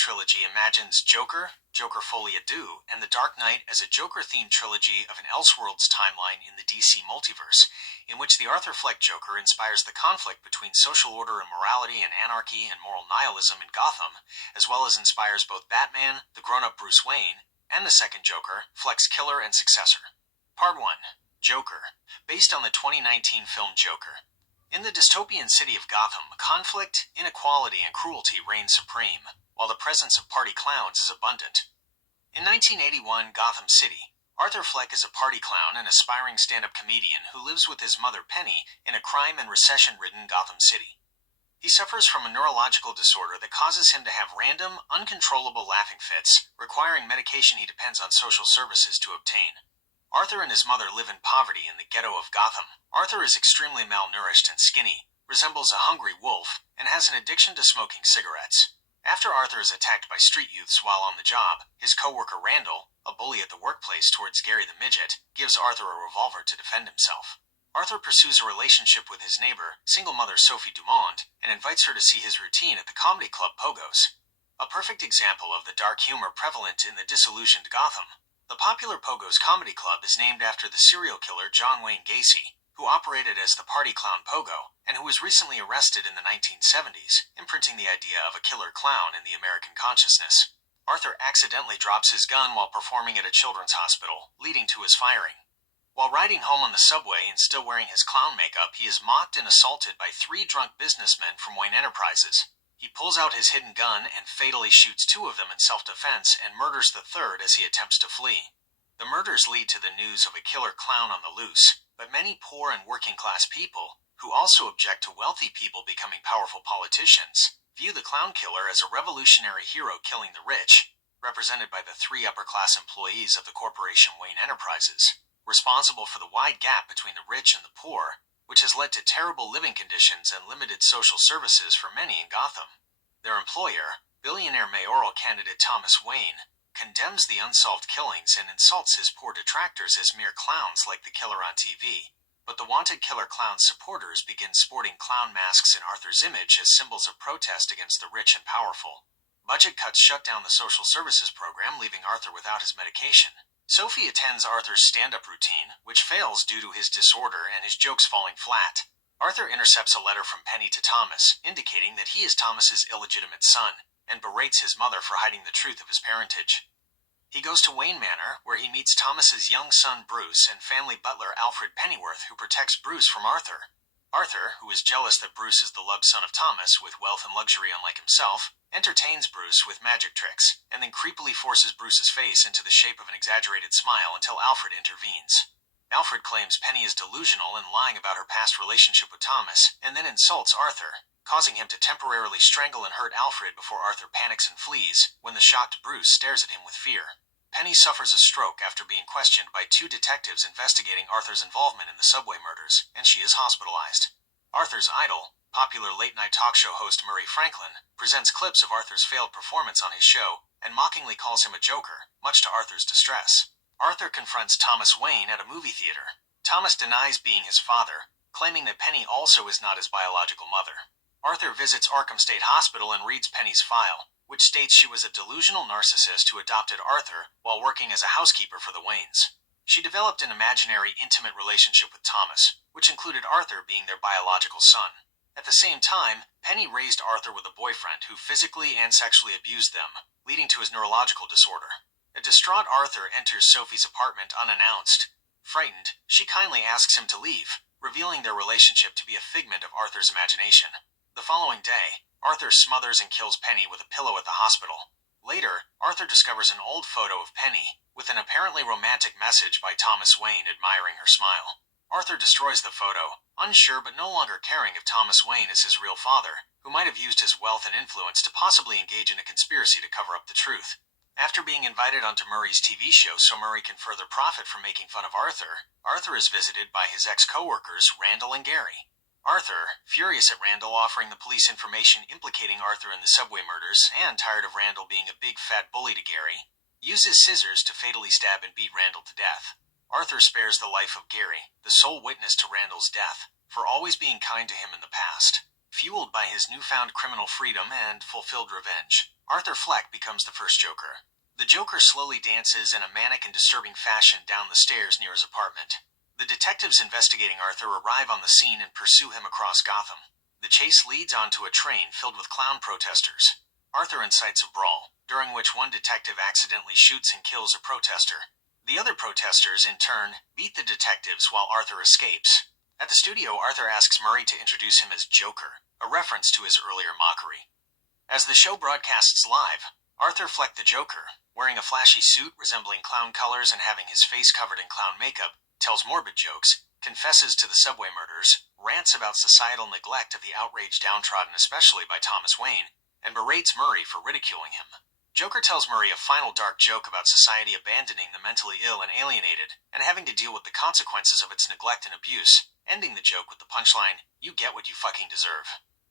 Trilogy imagines Joker, Joker Folie, Deux, and The Dark Knight as a Joker-themed trilogy of an Elseworlds timeline in the DC Multiverse, in which the Arthur Fleck Joker inspires the conflict between social order and morality and anarchy and moral nihilism in Gotham, as well as inspires both Batman, the grown-up Bruce Wayne, and the second Joker, Fleck's killer and successor. Part 1. Joker, based on the 2019 film Joker. In the dystopian city of Gotham, conflict, inequality, and cruelty reign supreme, while the presence of party clowns is abundant. In 1981 Gotham City, Arthur Fleck is a party clown and aspiring stand-up comedian who lives with his mother Penny in a crime and recession-ridden Gotham City. He suffers from a neurological disorder that causes him to have random, uncontrollable laughing fits, requiring medication he depends on social services to obtain. Arthur and his mother live in poverty in the ghetto of Gotham. Arthur is extremely malnourished and skinny, resembles a hungry wolf, and has an addiction to smoking cigarettes. After Arthur is attacked by street youths while on the job, his co-worker Randall, a bully at the workplace towards Gary the Midget, gives Arthur a revolver to defend himself. Arthur pursues a relationship with his neighbor, single mother Sophie Dumont, and invites her to see his routine at the comedy club Pogo's. A perfect example of the dark humor prevalent in the disillusioned Gotham. The popular Pogo's Comedy Club is named after the serial killer John Wayne Gacy, who operated as the party clown Pogo, and who was recently arrested in the 1970s, imprinting the idea of a killer clown in the American consciousness. Arthur accidentally drops his gun while performing at a children's hospital, leading to his firing. While riding home on the subway and still wearing his clown makeup, he is mocked and assaulted by 3 drunk businessmen from Wayne Enterprises. He pulls out his hidden gun and fatally shoots 2 of them in self-defense and murders the 3rd as he attempts to flee. The murders lead to the news of a killer clown on the loose, but many poor and working-class people, who also object to wealthy people becoming powerful politicians, view the clown killer as a revolutionary hero killing the rich, represented by the 3 upper-class employees of the corporation Wayne Enterprises, responsible for the wide gap between the rich and the poor, which has led to terrible living conditions and limited social services for many in Gotham. Their employer, billionaire mayoral candidate Thomas Wayne, condemns the unsolved killings and insults his poor detractors as mere clowns like the killer on TV. But the wanted killer clown's supporters begin sporting clown masks in Arthur's image as symbols of protest against the rich and powerful. Budget cuts shut down the social services program, leaving Arthur without his medication. Sophie attends Arthur's stand-up routine, which fails due to his disorder and his jokes falling flat. Arthur intercepts a letter from Penny to Thomas, indicating that he is Thomas's illegitimate son, and berates his mother for hiding the truth of his parentage. He goes to Wayne Manor, where he meets Thomas's young son Bruce and family butler Alfred Pennyworth, who protects Bruce from Arthur. Arthur, who is jealous that Bruce is the loved son of Thomas with wealth and luxury unlike himself, entertains Bruce with magic tricks, and then creepily forces Bruce's face into the shape of an exaggerated smile until Alfred intervenes. Alfred claims Penny is delusional and lying about her past relationship with Thomas, and then insults Arthur, causing him to temporarily strangle and hurt Alfred before Arthur panics and flees, when the shocked Bruce stares at him with fear. Penny suffers a stroke after being questioned by 2 detectives investigating Arthur's involvement in the subway murders, and she is hospitalized. Arthur's idol, popular late-night talk show host Murray Franklin, presents clips of Arthur's failed performance on his show, and mockingly calls him a joker, much to Arthur's distress. Arthur confronts Thomas Wayne at a movie theater. Thomas denies being his father, claiming that Penny also is not his biological mother. Arthur visits Arkham State Hospital and reads Penny's file, which states she was a delusional narcissist who adopted Arthur while working as a housekeeper for the Waynes. She developed an imaginary, intimate relationship with Thomas, which included Arthur being their biological son. At the same time, Penny raised Arthur with a boyfriend who physically and sexually abused them, leading to his neurological disorder. A distraught Arthur enters Sophie's apartment unannounced. Frightened, she kindly asks him to leave, revealing their relationship to be a figment of Arthur's imagination. The following day, Arthur smothers and kills Penny with a pillow at the hospital. Later, Arthur discovers an old photo of Penny, with an apparently romantic message by Thomas Wayne admiring her smile. Arthur destroys the photo, unsure but no longer caring if Thomas Wayne is his real father, who might have used his wealth and influence to possibly engage in a conspiracy to cover up the truth. After being invited onto Murray's TV show so Murray can further profit from making fun of Arthur, Arthur is visited by his ex-co-workers Randall and Gary. Arthur, furious at Randall offering the police information implicating Arthur in the subway murders, and tired of Randall being a big fat bully to Gary, uses scissors to fatally stab and beat Randall to death. Arthur spares the life of Gary, the sole witness to Randall's death, for always being kind to him in the past. Fueled by his newfound criminal freedom and fulfilled revenge, Arthur Fleck becomes the first Joker. The Joker slowly dances in a manic and disturbing fashion down the stairs near his apartment. The detectives investigating Arthur arrive on the scene and pursue him across Gotham. The chase leads onto a train filled with clown protesters. Arthur incites a brawl, during which one detective accidentally shoots and kills a protester. The other protesters, in turn, beat the detectives while Arthur escapes. At the studio, Arthur asks Murray to introduce him as Joker, a reference to his earlier mockery. As the show broadcasts live, Arthur Fleck the Joker, wearing a flashy suit resembling clown colors and having his face covered in clown makeup, tells morbid jokes, confesses to the subway murders, rants about societal neglect of the outraged downtrodden, especially by Thomas Wayne, and berates Murray for ridiculing him. Joker tells Murray a final dark joke about society abandoning the mentally ill and alienated, and having to deal with the consequences of its neglect and abuse, ending the joke with the punchline, "You get what you fucking deserve."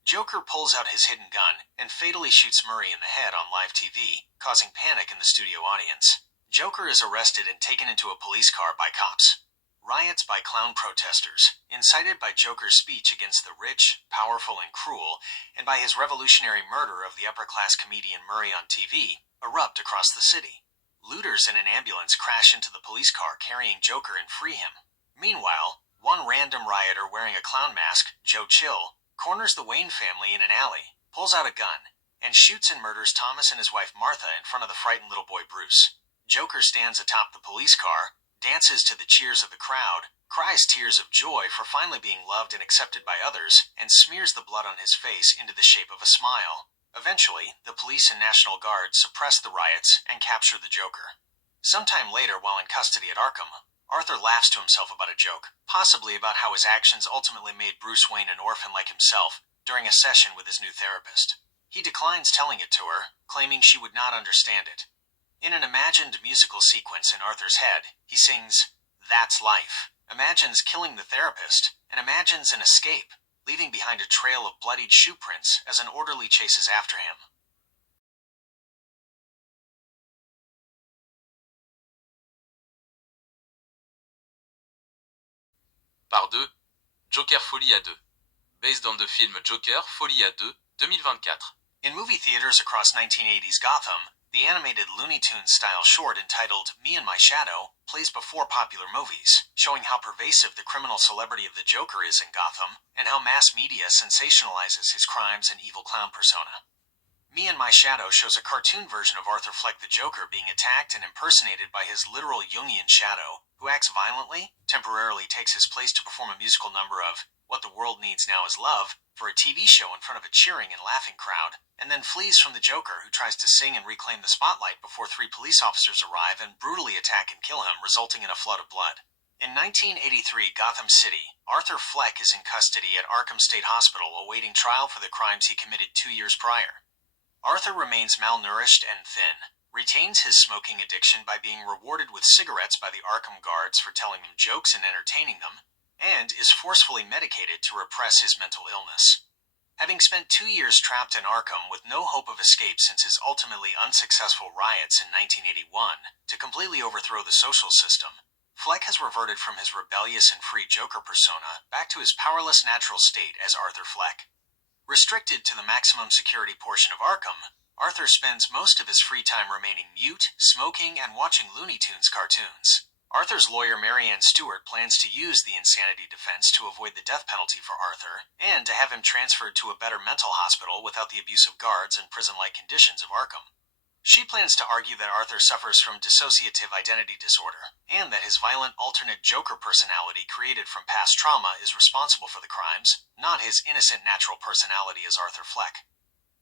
Joker pulls out his hidden gun and fatally shoots Murray in the head on live TV, causing panic in the studio audience. Joker is arrested and taken into a police car by cops. Riots by clown protesters, incited by Joker's speech against the rich, powerful, and cruel, and by his revolutionary murder of the upper-class comedian Murray on TV, erupt across the city. Looters in an ambulance crash into the police car carrying Joker and free him. Meanwhile, one random rioter wearing a clown mask, Joe Chill, corners the Wayne family in an alley, pulls out a gun, and shoots and murders Thomas and his wife Martha in front of the frightened little boy Bruce. Joker stands atop the police car, dances to the cheers of the crowd, cries tears of joy for finally being loved and accepted by others, and smears the blood on his face into the shape of a smile. Eventually, the police and National Guard suppress the riots and capture the Joker. Sometime later, while in custody at Arkham, Arthur laughs to himself about a joke, possibly about how his actions ultimately made Bruce Wayne an orphan like himself, during a session with his new therapist. He declines telling it to her, claiming she would not understand it. In an imagined musical sequence in Arthur's head, he sings, "That's Life," imagines killing the therapist, and imagines an escape, leaving behind a trail of bloodied shoe prints as an orderly chases after him. Par Deux, Joker Folie à deux, based on the film Joker Folie à deux, 2024. In movie theaters across 1980s Gotham, the animated Looney Tunes-style short entitled Me and My Shadow plays before popular movies, showing how pervasive the criminal celebrity of the Joker is in Gotham, and how mass media sensationalizes his crimes and evil clown persona. Me and My Shadow shows a cartoon version of Arthur Fleck the Joker being attacked and impersonated by his literal Jungian shadow, who acts violently, temporarily takes his place to perform a musical number of What the World Needs Now Is Love for a TV show in front of a cheering and laughing crowd, and then flees from the Joker, who tries to sing and reclaim the spotlight before 3 police officers arrive and brutally attack and kill him, resulting in a flood of blood. In 1983 Gotham City, Arthur Fleck is in custody at Arkham State Hospital awaiting trial for the crimes he committed 2 years prior. Arthur remains malnourished and thin, retains his smoking addiction by being rewarded with cigarettes by the Arkham guards for telling him jokes and entertaining them, and is forcefully medicated to repress his mental illness. Having spent 2 years trapped in Arkham with no hope of escape since his ultimately unsuccessful riots in 1981 to completely overthrow the social system, Fleck has reverted from his rebellious and free Joker persona back to his powerless natural state as Arthur Fleck. Restricted to the maximum security portion of Arkham, Arthur spends most of his free time remaining mute, smoking, and watching Looney Tunes cartoons. Arthur's lawyer Marianne Stewart plans to use the insanity defense to avoid the death penalty for Arthur, and to have him transferred to a better mental hospital without the abusive guards and prison-like conditions of Arkham. She plans to argue that Arthur suffers from dissociative identity disorder, and that his violent alternate Joker personality created from past trauma is responsible for the crimes, not his innocent natural personality as Arthur Fleck.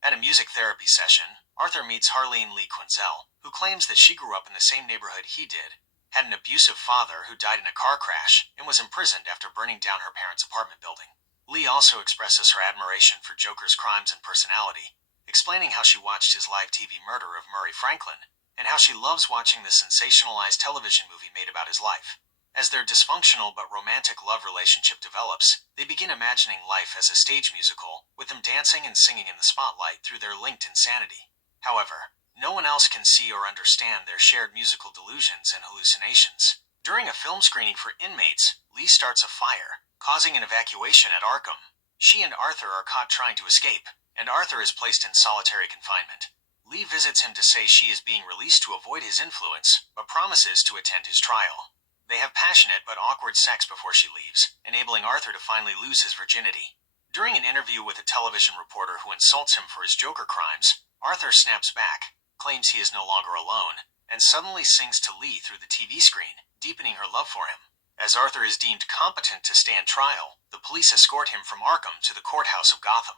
At a music therapy session, Arthur meets Harleen Lee Quinzel, who claims that she grew up in the same neighborhood he did, had an abusive father who died in a car crash, and was imprisoned after burning down her parents' apartment building. Lee also expresses her admiration for Joker's crimes and personality, explaining how she watched his live TV murder of Murray Franklin, and how she loves watching the sensationalized television movie made about his life. As their dysfunctional but romantic love relationship develops, they begin imagining life as a stage musical, with them dancing and singing in the spotlight through their linked insanity. However, no one else can see or understand their shared musical delusions and hallucinations. During a film screening for inmates, Lee starts a fire, causing an evacuation at Arkham. She and Arthur are caught trying to escape, and Arthur is placed in solitary confinement. Lee visits him to say she is being released to avoid his influence, but promises to attend his trial. They have passionate but awkward sex before she leaves, enabling Arthur to finally lose his virginity. During an interview with a television reporter who insults him for his Joker crimes, Arthur snaps back, claims he is no longer alone, and suddenly sings to Lee through the TV screen, deepening her love for him. As Arthur is deemed competent to stand trial, the police escort him from Arkham to the courthouse of Gotham.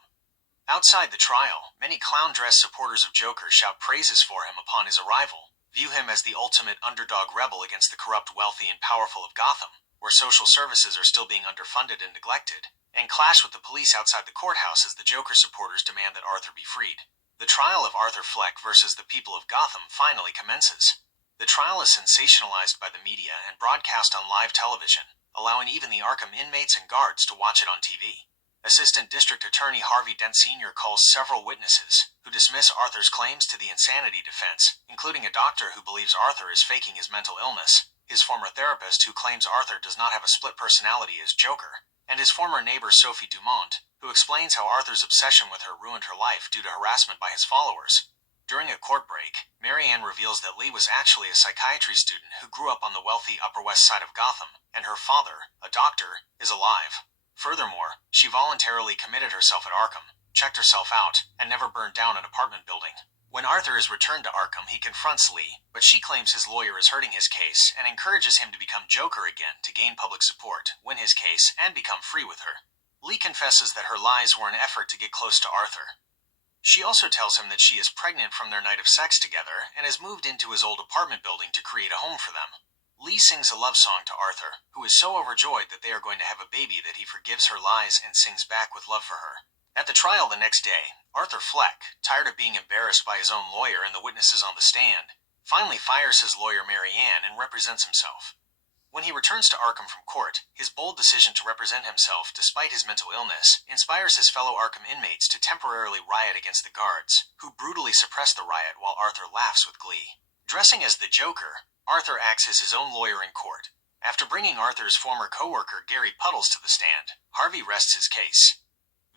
Outside the trial, many clown-dressed supporters of Joker shout praises for him upon his arrival, view him as the ultimate underdog rebel against the corrupt, wealthy, and powerful of Gotham, where social services are still being underfunded and neglected, and clash with the police outside the courthouse as the Joker supporters demand that Arthur be freed. The trial of Arthur Fleck versus the people of Gotham finally commences. The trial is sensationalized by the media and broadcast on live television, allowing even the Arkham inmates and guards to watch it on TV. Assistant District Attorney Harvey Dent Sr. calls several witnesses, who dismiss Arthur's claims to the insanity defense, including a doctor who believes Arthur is faking his mental illness, his former therapist who claims Arthur does not have a split personality as Joker, and his former neighbor Sophie Dumont, who explains how Arthur's obsession with her ruined her life due to harassment by his followers. During a court break, Marianne reveals that Lee was actually a psychiatry student who grew up on the wealthy Upper West Side of Gotham, and her father, a doctor, is alive. Furthermore, she voluntarily committed herself at Arkham, checked herself out, and never burned down an apartment building. When Arthur is returned to Arkham, he confronts Lee, but she claims his lawyer is hurting his case and encourages him to become Joker again to gain public support, win his case, and become free with her. Lee confesses that her lies were an effort to get close to Arthur. She also tells him that she is pregnant from their night of sex together and has moved into his old apartment building to create a home for them. Lee sings a love song to Arthur, who is so overjoyed that they are going to have a baby that he forgives her lies and sings back with love for her. At the trial the next day, Arthur Fleck, tired of being embarrassed by his own lawyer and the witnesses on the stand, finally fires his lawyer Marianne and represents himself. When he returns to Arkham from court, his bold decision to represent himself despite his mental illness inspires his fellow Arkham inmates to temporarily riot against the guards, who brutally suppress the riot while Arthur laughs with glee. Dressing as the Joker, Arthur acts as his own lawyer in court. After bringing Arthur's former co-worker Gary Puddles to the stand, Harvey rests his case.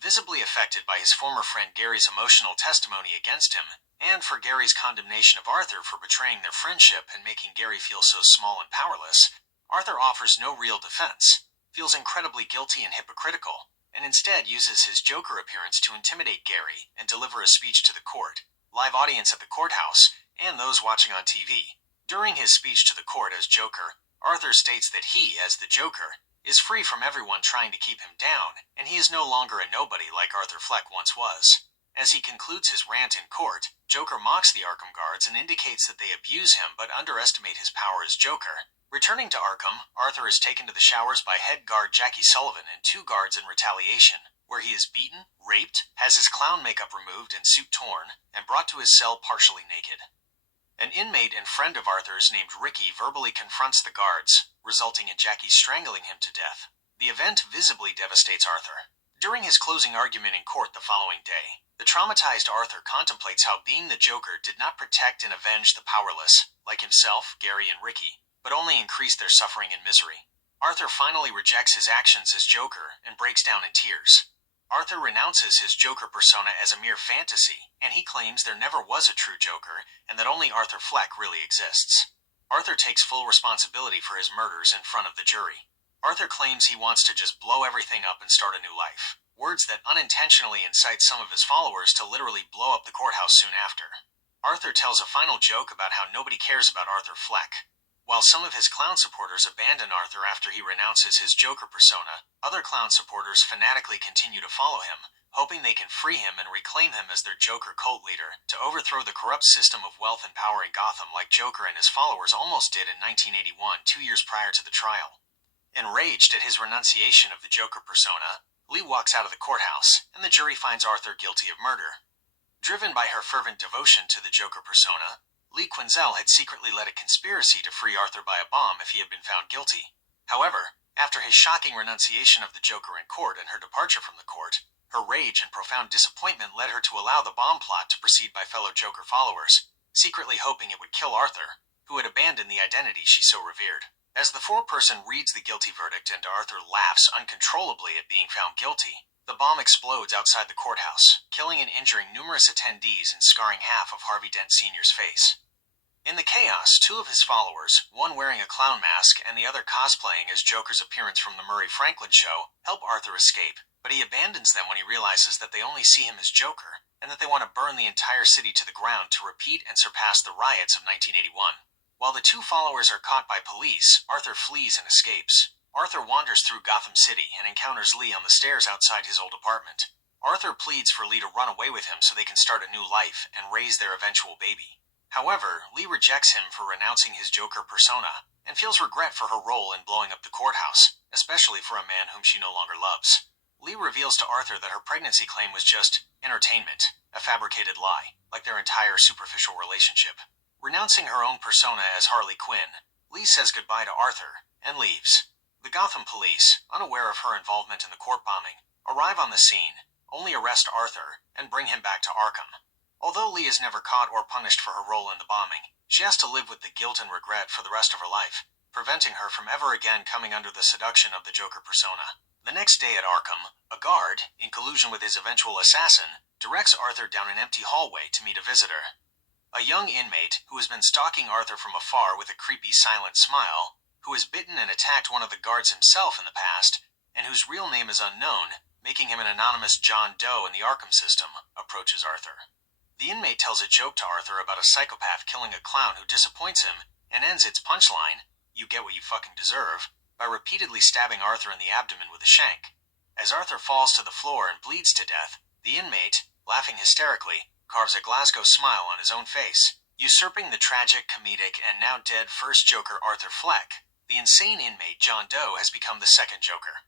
Visibly affected by his former friend Gary's emotional testimony against him, and for Gary's condemnation of Arthur for betraying their friendship and making Gary feel so small and powerless, Arthur offers no real defense, feels incredibly guilty and hypocritical, and instead uses his Joker appearance to intimidate Gary and deliver a speech to the court, live audience at the courthouse, and those watching on TV. During his speech to the court as Joker, Arthur states that he, as the Joker, is free from everyone trying to keep him down, and he is no longer a nobody like Arthur Fleck once was. As he concludes his rant in court, Joker mocks the Arkham guards and indicates that they abuse him but underestimate his power as Joker. Returning to Arkham, Arthur is taken to the showers by head guard Jackie Sullivan and two guards in retaliation, where he is beaten, raped, has his clown makeup removed and suit torn, and brought to his cell partially naked. An inmate and friend of Arthur's named Ricky verbally confronts the guards, resulting in Jackie strangling him to death. The event visibly devastates Arthur. During his closing argument in court the following day, the traumatized Arthur contemplates how being the Joker did not protect and avenge the powerless, like himself, Gary, and Ricky, but only increased their suffering and misery. Arthur finally rejects his actions as Joker and breaks down in tears. Arthur renounces his Joker persona as a mere fantasy, and he claims there never was a true Joker and that only Arthur Fleck really exists. Arthur takes full responsibility for his murders in front of the jury. Arthur claims he wants to just blow everything up and start a new life, words that unintentionally incite some of his followers to literally blow up the courthouse soon after. Arthur tells a final joke about how nobody cares about Arthur Fleck. While some of his clown supporters abandon Arthur after he renounces his Joker persona, other clown supporters fanatically continue to follow him, hoping they can free him and reclaim him as their Joker cult leader to overthrow the corrupt system of wealth and power in Gotham like Joker and his followers almost did in 1981, 2 years prior to the trial. Enraged at his renunciation of the Joker persona, Lee walks out of the courthouse, and the jury finds Arthur guilty of murder. Driven by her fervent devotion to the Joker persona, Lee Quinzel had secretly led a conspiracy to free Arthur by a bomb if he had been found guilty. However, after his shocking renunciation of the Joker in court and her departure from the court, her rage and profound disappointment led her to allow the bomb plot to proceed by fellow Joker followers, secretly hoping it would kill Arthur, who had abandoned the identity she so revered. As the foreperson reads the guilty verdict and Arthur laughs uncontrollably at being found guilty, the The bomb explodes outside the courthouse, killing and injuring numerous attendees and scarring half of Harvey Dent Sr.'s face. In the chaos, two of his followers, one wearing a clown mask and the other cosplaying as Joker's appearance from the Murray Franklin show, help Arthur escape, but he abandons them when he realizes that they only see him as Joker, and that they want to burn the entire city to the ground to repeat and surpass the riots of 1981. While the two followers are caught by police, Arthur flees and escapes. Arthur wanders through Gotham City and encounters Lee on the stairs outside his old apartment. Arthur pleads for Lee to run away with him so they can start a new life and raise their eventual baby. However, Lee rejects him for renouncing his Joker persona, and feels regret for her role in blowing up the courthouse, especially for a man whom she no longer loves. Lee reveals to Arthur that her pregnancy claim was just entertainment, a fabricated lie, like their entire superficial relationship. Renouncing her own persona as Harley Quinn, Lee says goodbye to Arthur and leaves. The Gotham police, unaware of her involvement in the court bombing, arrive on the scene, only arrest Arthur, and bring him back to Arkham. Although Lee is never caught or punished for her role in the bombing, she has to live with the guilt and regret for the rest of her life, preventing her from ever again coming under the seduction of the Joker persona. The next day at Arkham, a guard, in collusion with his eventual assassin, directs Arthur down an empty hallway to meet a visitor. A young inmate who has been stalking Arthur from afar with a creepy silent smile, who has bitten and attacked one of the guards himself in the past, and whose real name is unknown, making him an anonymous John Doe in the Arkham system, approaches Arthur. The inmate tells a joke to Arthur about a psychopath killing a clown who disappoints him, and ends its punchline, "You get what you fucking deserve," by repeatedly stabbing Arthur in the abdomen with a shank. As Arthur falls to the floor and bleeds to death, the inmate, laughing hysterically, carves a Glasgow smile on his own face. Usurping the tragic, comedic, and now dead first Joker Arthur Fleck, the insane inmate John Doe has become the second Joker.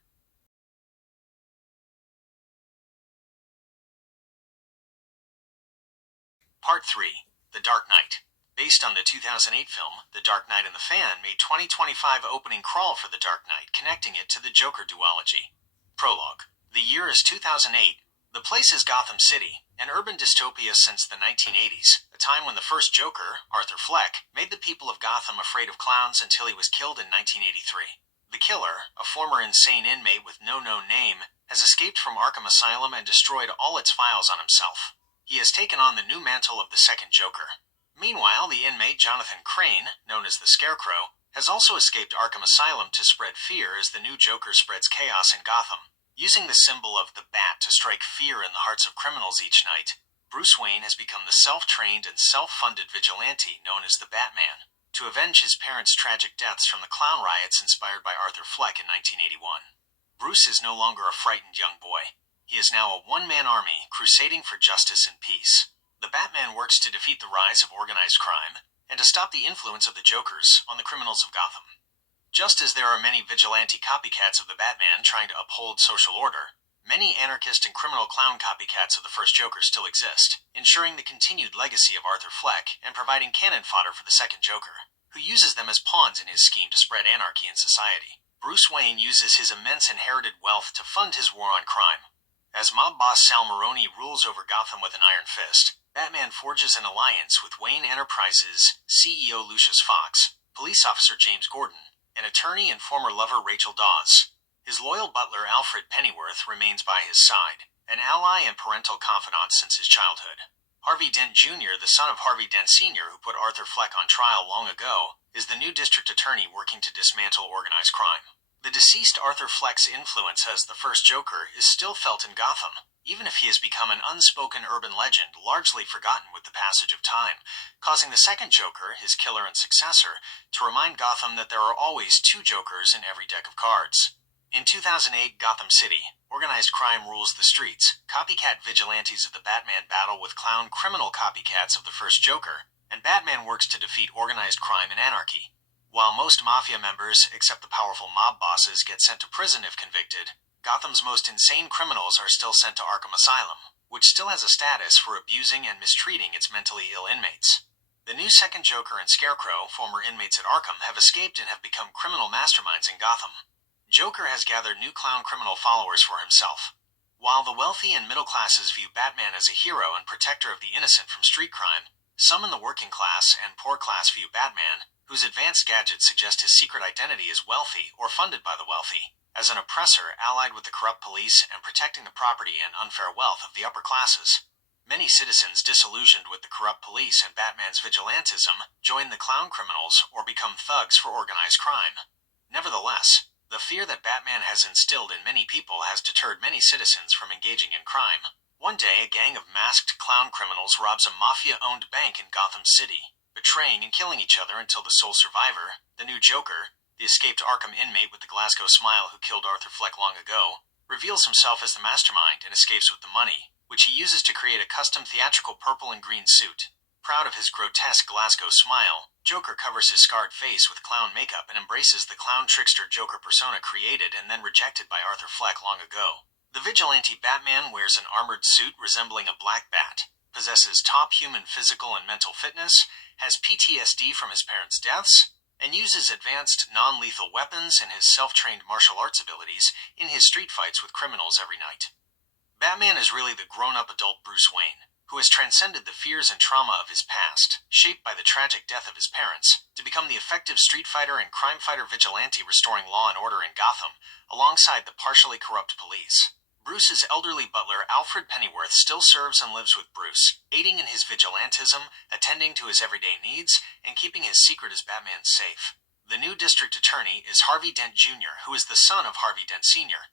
Part 3. The Dark Knight. Based on the 2008 film, The Dark Knight and the Fan made 2025 opening crawl for The Dark Knight, connecting it to the Joker duology. Prologue. The year is 2008. The place is Gotham City, an urban dystopia since the 1980s, a time when the first Joker, Arthur Fleck, made the people of Gotham afraid of clowns until he was killed in 1983. The killer, a former insane inmate with no known name, has escaped from Arkham Asylum and destroyed all its files on himself. He has taken on the new mantle of the second Joker. Meanwhile, the inmate Jonathan Crane, known as the Scarecrow, has also escaped Arkham Asylum to spread fear as the new Joker spreads chaos in Gotham. Using the symbol of the bat to strike fear in the hearts of criminals each night, Bruce Wayne has become the self-trained and self-funded vigilante known as the Batman, to avenge his parents' tragic deaths from the clown riots inspired by Arthur Fleck in 1981. Bruce is no longer a frightened young boy. He is now a one-man army, crusading for justice and peace. The Batman works to defeat the rise of organized crime, and to stop the influence of the Jokers on the criminals of Gotham. Just as there are many vigilante copycats of the Batman trying to uphold social order, many anarchist and criminal clown copycats of the first Joker still exist, ensuring the continued legacy of Arthur Fleck and providing cannon fodder for the second Joker, who uses them as pawns in his scheme to spread anarchy in society. Bruce Wayne uses his immense inherited wealth to fund his war on crime. As mob boss Sal Maroni rules over Gotham with an iron fist, Batman forges an alliance with Wayne Enterprises CEO Lucius Fox, police officer James Gordon, and attorney and former lover Rachel Dawes. His loyal butler Alfred Pennyworth remains by his side, an ally and parental confidant since his childhood. Harvey Dent Jr., the son of Harvey Dent Sr., who put Arthur Fleck on trial long ago, is the new district attorney working to dismantle organized crime. The deceased Arthur Fleck's influence as the first Joker is still felt in Gotham, even if he has become an unspoken urban legend largely forgotten with the passage of time, causing the second Joker, his killer and successor, to remind Gotham that there are always two Jokers in every deck of cards. In 2008 Gotham City, organized crime rules the streets. Copycat vigilantes of the Batman battle with clown criminal copycats of the first Joker, and Batman works to defeat organized crime and anarchy. While most mafia members, except the powerful mob bosses, get sent to prison if convicted, Gotham's most insane criminals are still sent to Arkham Asylum, which still has a status for abusing and mistreating its mentally ill inmates. The new second Joker and Scarecrow, former inmates at Arkham, have escaped and have become criminal masterminds in Gotham. Joker has gathered new clown criminal followers for himself. While the wealthy and middle classes view Batman as a hero and protector of the innocent from street crime, some in the working class and poor class view Batman, whose advanced gadgets suggest his secret identity, as wealthy or funded by the wealthy, as an oppressor allied with the corrupt police and protecting the property and unfair wealth of the upper classes. Many citizens disillusioned with the corrupt police and Batman's vigilantism join the clown criminals or become thugs for organized crime. Nevertheless, the fear that Batman has instilled in many people has deterred many citizens from engaging in crime. One day, a gang of masked clown criminals robs a mafia-owned bank in Gotham City, betraying and killing each other until the sole survivor, the new Joker, the escaped Arkham inmate with the Glasgow smile who killed Arthur Fleck long ago, reveals himself as the mastermind and escapes with the money, which he uses to create a custom theatrical purple and green suit. Proud of his grotesque Glasgow smile, Joker covers his scarred face with clown makeup and embraces the clown trickster Joker persona created and then rejected by Arthur Fleck long ago. The vigilante Batman wears an armored suit resembling a black bat, possesses top human physical and mental fitness, has PTSD from his parents' deaths, and uses advanced non-lethal weapons and his self-trained martial arts abilities in his street fights with criminals every night. Batman is really the grown-up adult Bruce Wayne, who has transcended the fears and trauma of his past, shaped by the tragic death of his parents, to become the effective street fighter and crime fighter vigilante restoring law and order in Gotham, alongside the partially corrupt police. Bruce's elderly butler, Alfred Pennyworth, still serves and lives with Bruce, aiding in his vigilantism, attending to his everyday needs, and keeping his secret as Batman safe. The new district attorney is Harvey Dent Jr., who is the son of Harvey Dent Sr.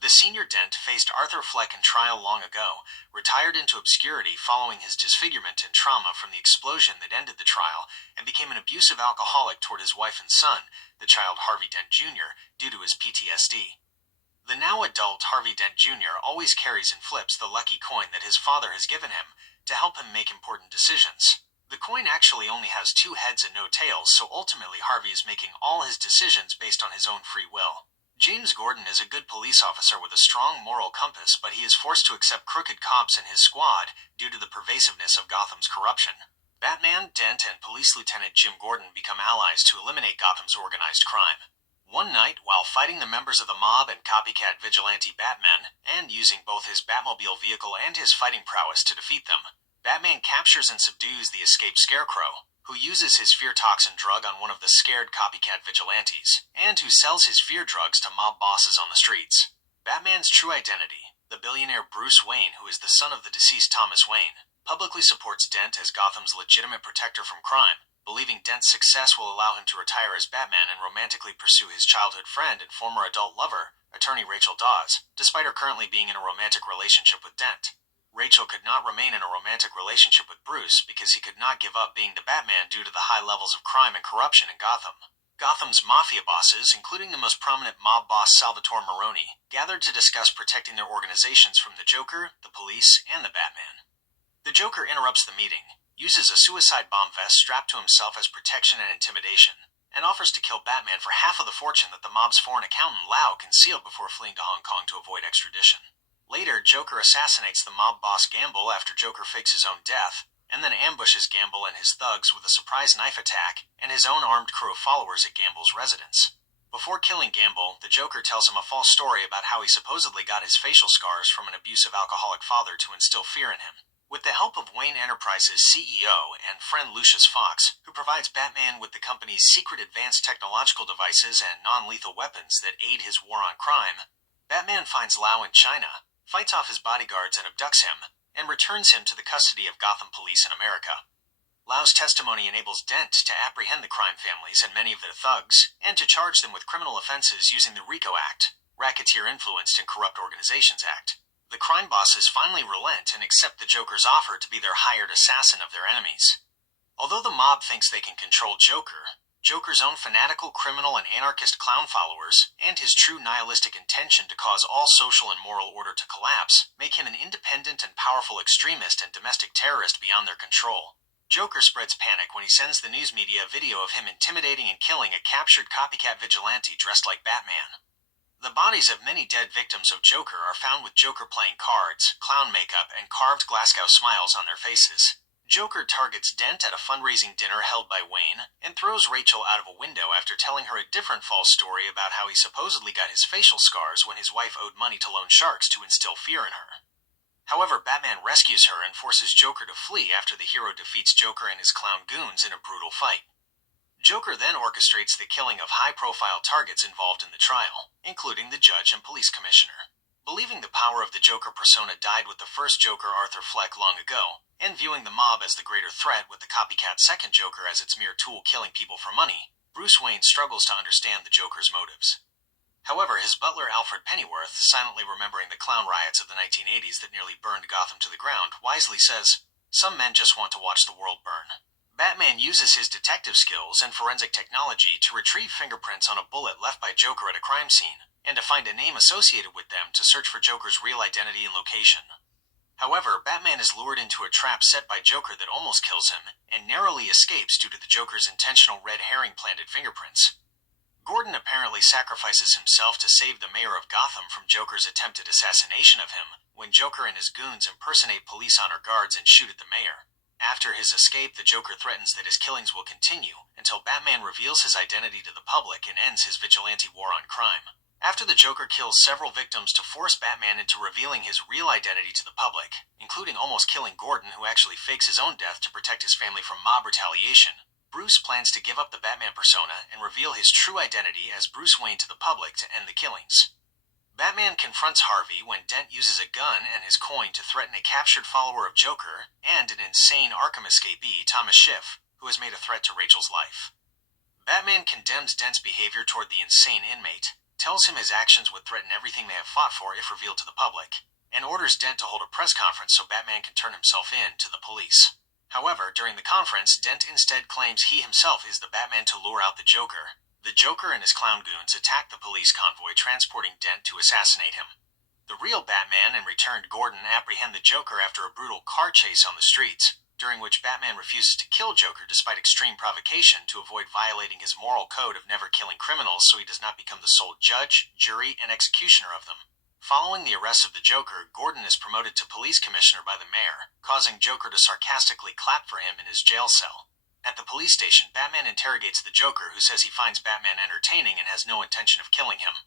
The senior Dent faced Arthur Fleck in trial long ago, retired into obscurity following his disfigurement and trauma from the explosion that ended the trial, and became an abusive alcoholic toward his wife and son, the child Harvey Dent Jr., due to his PTSD. The now adult Harvey Dent Jr. always carries and flips the lucky coin that his father has given him to help him make important decisions. The coin actually only has 2 heads and no tails, so ultimately Harvey is making all his decisions based on his own free will. James Gordon is a good police officer with a strong moral compass, but he is forced to accept crooked cops in his squad due to the pervasiveness of Gotham's corruption. Batman, Dent, and Police Lieutenant Jim Gordon become allies to eliminate Gotham's organized crime. One night, while fighting the members of the mob and copycat vigilante Batman, and using both his Batmobile vehicle and his fighting prowess to defeat them, Batman captures and subdues the escaped Scarecrow, who uses his fear toxin drug on one of the scared copycat vigilantes, and who sells his fear drugs to mob bosses on the streets. Batman's true identity, the billionaire Bruce Wayne, who is the son of the deceased Thomas Wayne, publicly supports Dent as Gotham's legitimate protector from crime, believing Dent's success will allow him to retire as Batman and romantically pursue his childhood friend and former adult lover, attorney Rachel Dawes, despite her currently being in a romantic relationship with Dent. Rachel could not remain in a romantic relationship with Bruce because he could not give up being the Batman due to the high levels of crime and corruption in Gotham. Gotham's mafia bosses, including the most prominent mob boss Salvatore Maroni, gathered to discuss protecting their organizations from the Joker, the police, and the Batman. The Joker interrupts the meeting, uses a suicide bomb vest strapped to himself as protection and intimidation, and offers to kill Batman for half of the fortune that the mob's foreign accountant Lau concealed before fleeing to Hong Kong to avoid extradition. Later, Joker assassinates the mob boss Gamble after Joker fakes his own death, and then ambushes Gamble and his thugs with a surprise knife attack and his own armed crew of followers at Gamble's residence. Before killing Gamble, the Joker tells him a false story about how he supposedly got his facial scars from an abusive alcoholic father to instill fear in him. With the help of Wayne Enterprises' CEO and friend Lucius Fox, who provides Batman with the company's secret advanced technological devices and non-lethal weapons that aid his war on crime, Batman finds Lau in China, fights off his bodyguards and abducts him, and returns him to the custody of Gotham police in America. Lau's testimony enables Dent to apprehend the crime families and many of their thugs, and to charge them with criminal offenses using the RICO Act, Racketeer-Influenced and Corrupt Organizations Act. The crime bosses finally relent and accept the Joker's offer to be their hired assassin of their enemies. Although the mob thinks they can control Joker, Joker's own fanatical criminal and anarchist clown followers, and his true nihilistic intention to cause all social and moral order to collapse, make him an independent and powerful extremist and domestic terrorist beyond their control. Joker spreads panic when he sends the news media a video of him intimidating and killing a captured copycat vigilante dressed like Batman. The bodies of many dead victims of Joker are found with Joker playing cards, clown makeup, and carved Glasgow smiles on their faces. Joker targets Dent at a fundraising dinner held by Wayne, and throws Rachel out of a window after telling her a different false story about how he supposedly got his facial scars when his wife owed money to loan sharks to instill fear in her. However, Batman rescues her and forces Joker to flee after the hero defeats Joker and his clown goons in a brutal fight. Joker then orchestrates the killing of high-profile targets involved in the trial, including the judge and police commissioner. Believing the power of the Joker persona died with the first Joker, Arthur Fleck, long ago, and viewing the mob as the greater threat with the copycat second Joker as its mere tool killing people for money, Bruce Wayne struggles to understand the Joker's motives. However, his butler Alfred Pennyworth, silently remembering the clown riots of the 1980s that nearly burned Gotham to the ground, wisely says, "Some men just want to watch the world burn." Batman uses his detective skills and forensic technology to retrieve fingerprints on a bullet left by Joker at a crime scene, and to find a name associated with them to search for Joker's real identity and location. However, Batman is lured into a trap set by Joker that almost kills him, and narrowly escapes due to the Joker's intentional red herring planted fingerprints. Gordon apparently sacrifices himself to save the mayor of Gotham from Joker's attempted assassination of him, when Joker and his goons impersonate police honor guards and shoot at the mayor. After his escape, the Joker threatens that his killings will continue until Batman reveals his identity to the public and ends his vigilante war on crime. After the Joker kills several victims to force Batman into revealing his real identity to the public, including almost killing Gordon, who actually fakes his own death to protect his family from mob retaliation, Bruce plans to give up the Batman persona and reveal his true identity as Bruce Wayne to the public to end the killings. Batman confronts Harvey when Dent uses a gun and his coin to threaten a captured follower of Joker and an insane Arkham escapee, Thomas Schiff, who has made a threat to Rachel's life. Batman condemns Dent's behavior toward the insane inmate, tells him his actions would threaten everything they have fought for if revealed to the public, and orders Dent to hold a press conference so Batman can turn himself in to the police. However, during the conference, Dent instead claims he himself is the Batman to lure out the Joker. The Joker and his clown goons attack the police convoy transporting Dent to assassinate him. The real Batman and returned Gordon apprehend the Joker after a brutal car chase on the streets, during which Batman refuses to kill Joker despite extreme provocation to avoid violating his moral code of never killing criminals so he does not become the sole judge, jury, and executioner of them. Following the arrest of the Joker, Gordon is promoted to police commissioner by the mayor, causing Joker to sarcastically clap for him in his jail cell. At the police station, Batman interrogates the Joker, who says he finds Batman entertaining and has no intention of killing him.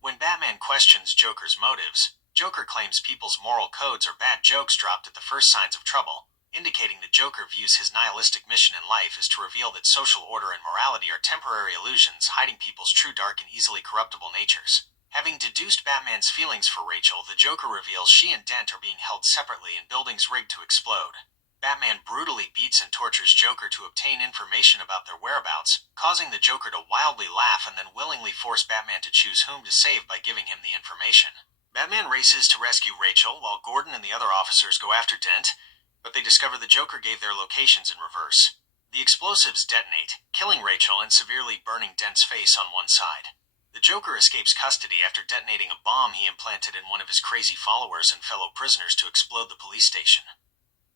When Batman questions Joker's motives, Joker claims people's moral codes are bad jokes dropped at the first signs of trouble, indicating that Joker views his nihilistic mission in life is to reveal that social order and morality are temporary illusions hiding people's true dark and easily corruptible natures. Having deduced Batman's feelings for Rachel, the Joker reveals she and Dent are being held separately in buildings rigged to explode. Batman brutally beats and tortures Joker to obtain information about their whereabouts, causing the Joker to wildly laugh and then willingly force Batman to choose whom to save by giving him the information. Batman races to rescue Rachel while Gordon and the other officers go after Dent, but they discover the Joker gave their locations in reverse. The explosives detonate, killing Rachel and severely burning Dent's face on one side. The Joker escapes custody after detonating a bomb he implanted in one of his crazy followers and fellow prisoners to explode the police station.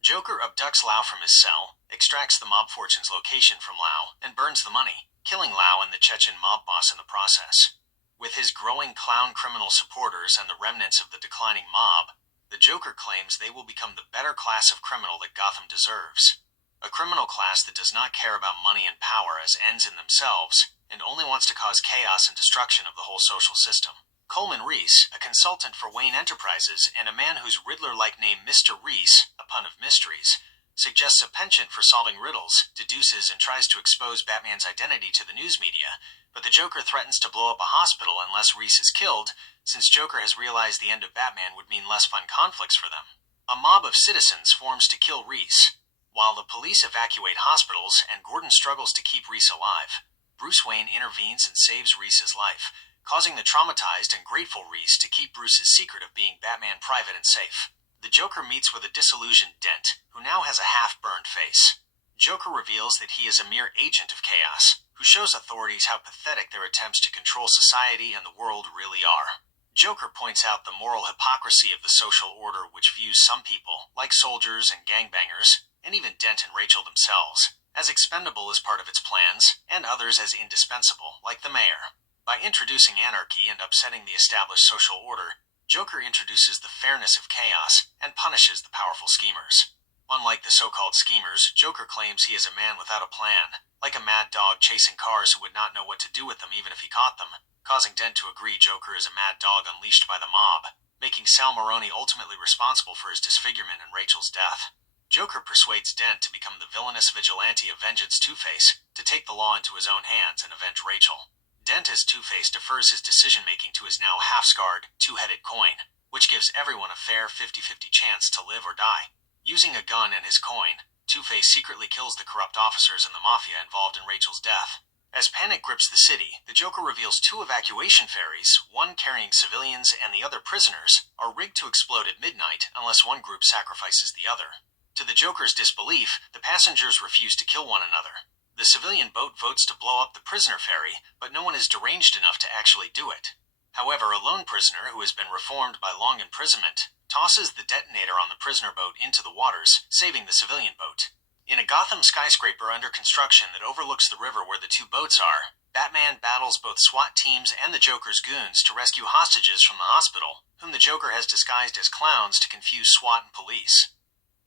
Joker abducts Lau from his cell, extracts the mob fortune's location from Lau, and burns the money, killing Lau and the Chechen mob boss in the process. With his growing clown criminal supporters and the remnants of the declining mob, the Joker claims they will become the better class of criminal that Gotham deserves. A criminal class that does not care about money and power as ends in themselves, and only wants to cause chaos and destruction of the whole social system. Coleman Reese, a consultant for Wayne Enterprises and a man whose Riddler-like name Mr. Reese, a pun of mysteries, suggests a penchant for solving riddles, deduces and tries to expose Batman's identity to the news media, but the Joker threatens to blow up a hospital unless Reese is killed, since Joker has realized the end of Batman would mean less fun conflicts for them. A mob of citizens forms to kill Reese. While the police evacuate hospitals and Gordon struggles to keep Reese alive, Bruce Wayne intervenes and saves Reese's life, causing the traumatized and grateful Reese to keep Bruce's secret of being Batman private and safe. The Joker meets with a disillusioned Dent, who now has a half-burned face. Joker reveals that he is a mere agent of chaos, who shows authorities how pathetic their attempts to control society and the world really are. Joker points out the moral hypocrisy of the social order, which views some people, like soldiers and gangbangers, and even Dent and Rachel themselves, as expendable as part of its plans, and others as indispensable, like the mayor. By introducing anarchy and upsetting the established social order, Joker introduces the fairness of chaos and punishes the powerful schemers. Unlike the so-called schemers, Joker claims he is a man without a plan, like a mad dog chasing cars who would not know what to do with them even if he caught them, causing Dent to agree Joker is a mad dog unleashed by the mob, making Sal Maroni ultimately responsible for his disfigurement and Rachel's death. Joker persuades Dent to become the villainous vigilante of vengeance Two-Face to take the law into his own hands and avenge Rachel. Dent as Two-Face defers his decision-making to his now half-scarred, two-headed coin, which gives everyone a fair 50-50 chance to live or die. Using a gun and his coin, Two-Face secretly kills the corrupt officers and the mafia involved in Rachel's death. As panic grips the city, the Joker reveals 2 evacuation ferries, one carrying civilians and the other prisoners, are rigged to explode at midnight unless one group sacrifices the other. To the Joker's disbelief, the passengers refuse to kill one another. The civilian boat votes to blow up the prisoner ferry, but no one is deranged enough to actually do it. However, a lone prisoner who has been reformed by long imprisonment tosses the detonator on the prisoner boat into the waters, saving the civilian boat. In a Gotham skyscraper under construction that overlooks the river where the 2 boats are, Batman battles both SWAT teams and the Joker's goons to rescue hostages from the hospital, whom the Joker has disguised as clowns to confuse SWAT and police.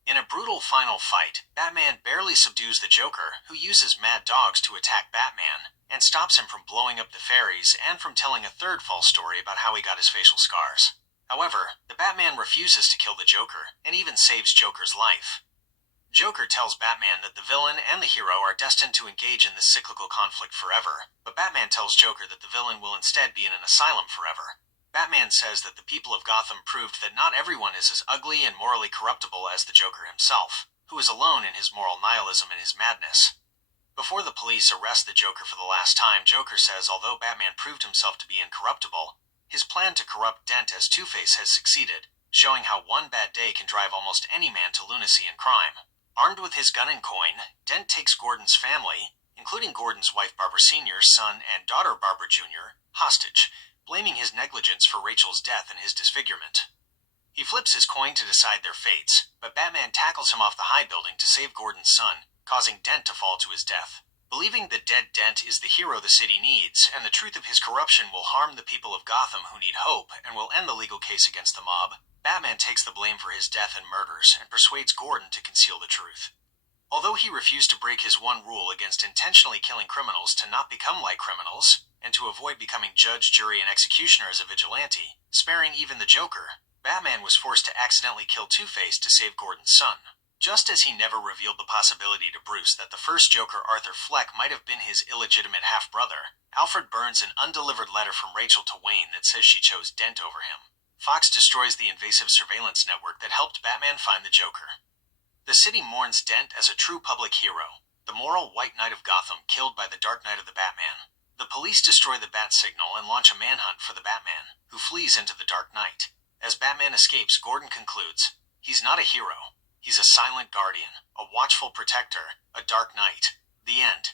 In a brutal final fight, Batman barely subdues the Joker, who uses mad dogs to attack Batman, and stops him from blowing up the ferries and from telling a third false story about how he got his facial scars. However, the Batman refuses to kill the Joker, and even saves Joker's life. Joker tells Batman that the villain and the hero are destined to engage in this cyclical conflict forever, but Batman tells Joker that the villain will instead be in an asylum forever. Batman says that the people of Gotham proved that not everyone is as ugly and morally corruptible as the Joker himself, who is alone in his moral nihilism and his madness. Before the police arrest the Joker for the last time, Joker says although Batman proved himself to be incorruptible, his plan to corrupt Dent as Two-Face has succeeded, showing how one bad day can drive almost any man to lunacy and crime. Armed with his gun and coin, Dent takes Gordon's family, including Gordon's wife Barbara Sr., son, and daughter Barbara Jr., hostage, blaming his negligence for Rachel's death and his disfigurement. He flips his coin to decide their fates, but Batman tackles him off the high building to save Gordon's son, causing Dent to fall to his death. Believing the dead Dent is the hero the city needs, and the truth of his corruption will harm the people of Gotham who need hope and will end the legal case against the mob, Batman takes the blame for his death and murders and persuades Gordon to conceal the truth. Although he refused to break his one rule against intentionally killing criminals to not become like criminals, and to avoid becoming judge, jury, and executioner as a vigilante, sparing even the Joker, Batman was forced to accidentally kill Two-Face to save Gordon's son. Just as he never revealed the possibility to Bruce that the first Joker, Arthur Fleck, might have been his illegitimate half-brother, Alfred burns an undelivered letter from Rachel to Wayne that says she chose Dent over him. Fox destroys the invasive surveillance network that helped Batman find the Joker. The city mourns Dent as a true public hero, the moral White Knight of Gotham killed by the Dark Knight of the Batman. The police destroy the Bat Signal and launch a manhunt for the Batman, who flees into the Dark Knight. As Batman escapes, Gordon concludes, "He's not a hero. He's a silent guardian, a watchful protector, a Dark Knight." The end.